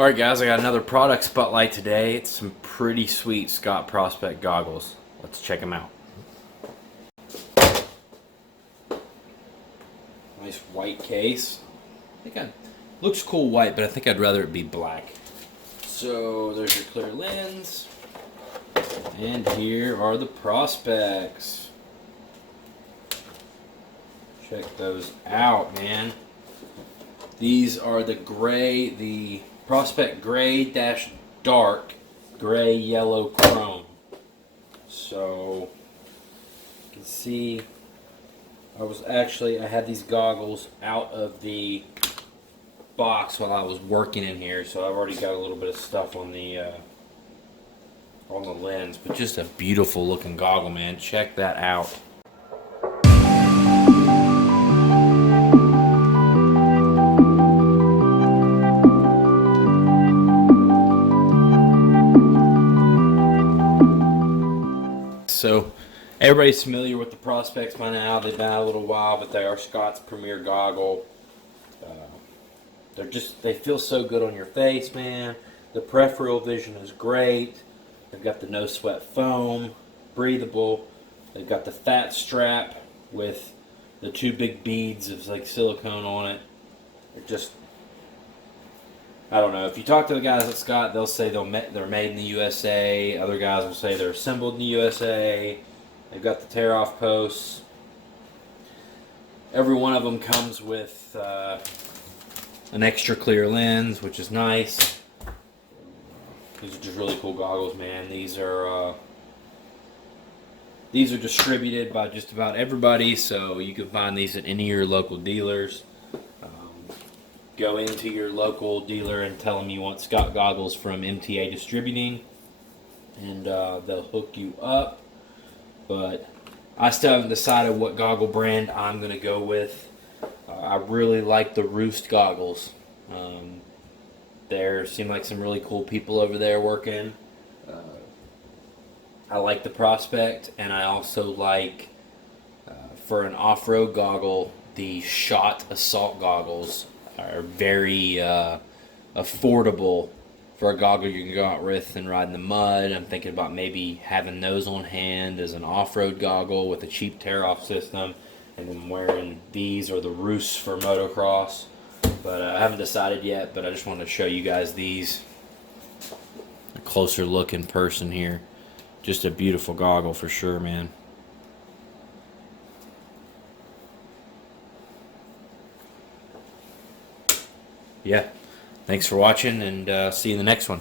Alright guys, I got another product spotlight today. It's some pretty sweet Scott Prospect goggles. Let's check them out. Nice white case. Looks cool white, but I think I'd rather it be black. So there's your clear lens. And here are the Prospects. Check those out, man. These are the Prospect Gray dash Dark Gray Yellow Chrome. So you can see I had these goggles out of the box while I was working in here, so I've already got a little bit of stuff on the lens, but just a beautiful looking goggle, man. Check that out. So everybody's familiar with the Prospects by now. They've been out a little while, but they are Scott's premier goggle. They feel so good on your face, man. The peripheral vision is great. They've got the no sweat foam, breathable. They've got the fat strap with the two big beads of like silicone on it. I don't know. If you talk to the guys at Scott, they'll say they're made in the USA. Other guys will say they're assembled in the USA. They've got the tear-off posts. Every one of them comes with an extra clear lens, which is nice. These are just really cool goggles, man. These are distributed by just about everybody, so you can find these at any of your local dealers. Go into your local dealer and tell them you want Scott goggles from MTA Distributing, and they'll hook you up. But I still haven't decided what goggle brand I'm going to go with. I really like the Roost goggles. There seem like some really cool people over there working. I like the Prospect, and I also like, for an off-road goggle, the Shot Assault goggles are very affordable for a goggle you can go out with and ride in the mud. I'm thinking about maybe having those on hand as an off-road goggle with a cheap tear-off system, and then wearing these or the Roosts for motocross. But I haven't decided yet, but I just wanted to show you guys these. A closer look in person here. Just a beautiful goggle for sure, man. Yeah, thanks for watching, and see you in the next one.